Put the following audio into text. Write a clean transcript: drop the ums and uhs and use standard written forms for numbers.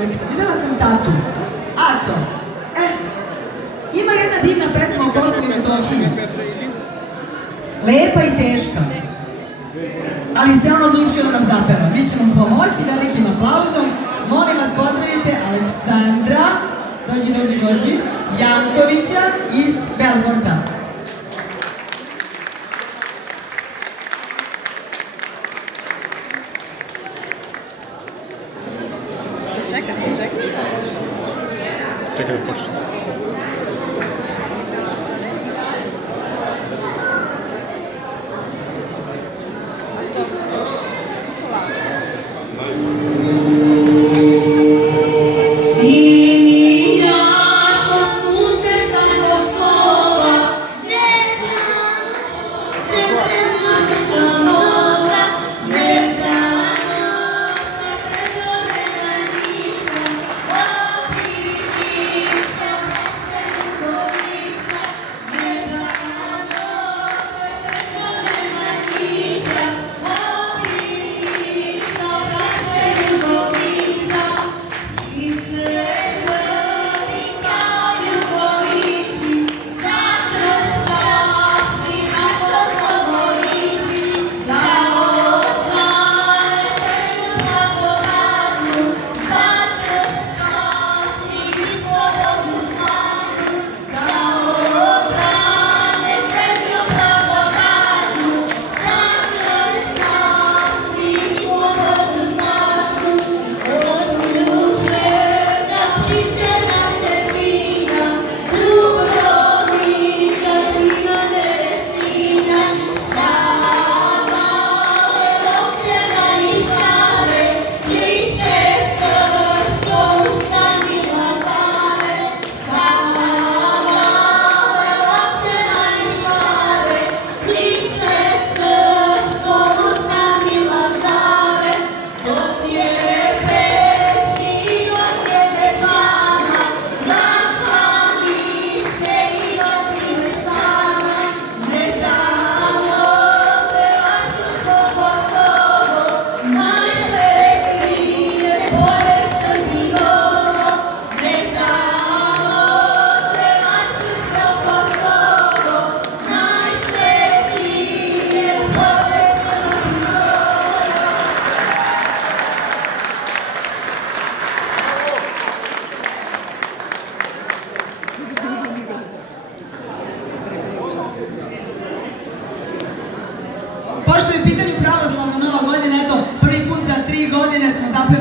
Videla sam tatu. Aco. Ima jedna divna pesma o Kosovu i Metohiji. Lepa i teška. Ali se on odlučio da nam zapeva. Mi ćemo pomoći velikim aplauzom. Molim vas, pozdravite Aleksandra, dođi, Jankovića iz Belforta. Čekaj da počne.